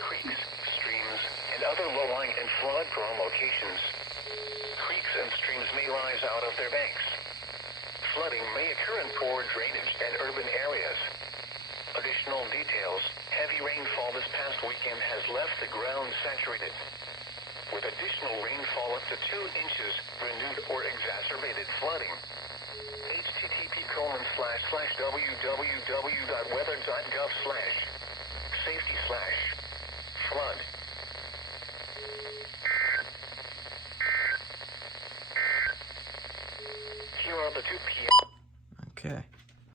creeks, streams, and other low-lying and flood-prone locations. Creeks and streams may rise out of their banks. Flooding may occur in poor drainage and urban areas. Additional details: heavy rainfall this past weekend has left the ground saturated. With additional rainfall up to 2 inches, renewed or exacerbated flooding. http://www.weather.gov/safety/flood. Here are the 2 p.m. Okay.